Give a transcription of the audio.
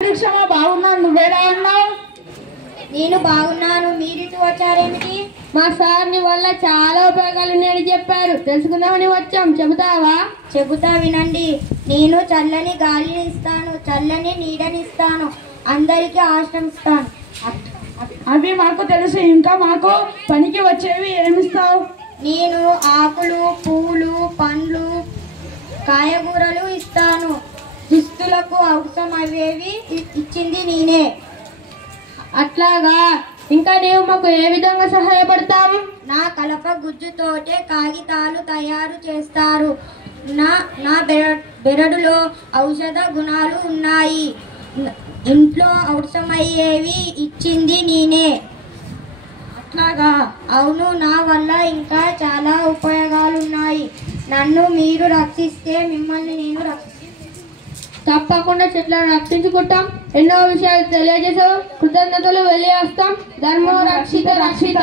బాగున్నాను, నువ్వేలా ఉన్నావు? నేను బాగున్నాను. మీరిటు వచ్చారేమిటి? మా సార్ నీ వల్ల చాలా ఉపయోగాలు ఉన్నాయని చెప్పారు, తెలుసుకుందామని వచ్చాం. చెబుతావా? చెబుతా, వినండి. నేను చల్లని గాలిని ఇస్తాను, చల్లని నీడనిస్తాను, అందరికీ ఆశ్రమిస్తాను. అవి మాకు తెలుసు, ఇంకా మాకు పనికి వచ్చేవి ఏమిస్తావు? నేను ఆకులు, పువ్వులు, పండ్లు, కాయగూరలు ఇస్తాను. దుస్తులకు అవసరమయ్యేవి ఇచ్చింది నేనే. అట్లాగా. ఇంకా నీవు మాకు ఏ విధంగా సహాయపడతావు? నా కలప గుజ్జుతోటే కాగితాలు తయారు చేస్తారు. నా బెరడులో ఔషధ గుణాలు ఉన్నాయి. ఇంట్లో అవసరమయ్యేవి ఇచ్చింది నేనే. అట్లాగా? అవును, నా వల్ల ఇంకా చాలా ఉపయోగాలున్నాయి. నన్ను మీరు రక్షిస్తే మిమ్మల్ని నేను రక్షిస్తాను. తప్పకుండా చెట్లను రక్షించుకుంటాం. ఎన్నో విషయాలు తెలియజేసావు. కృతజ్ఞతలు. వెళ్ళి వస్తాం. ధర్మో రక్షిత రక్షిత.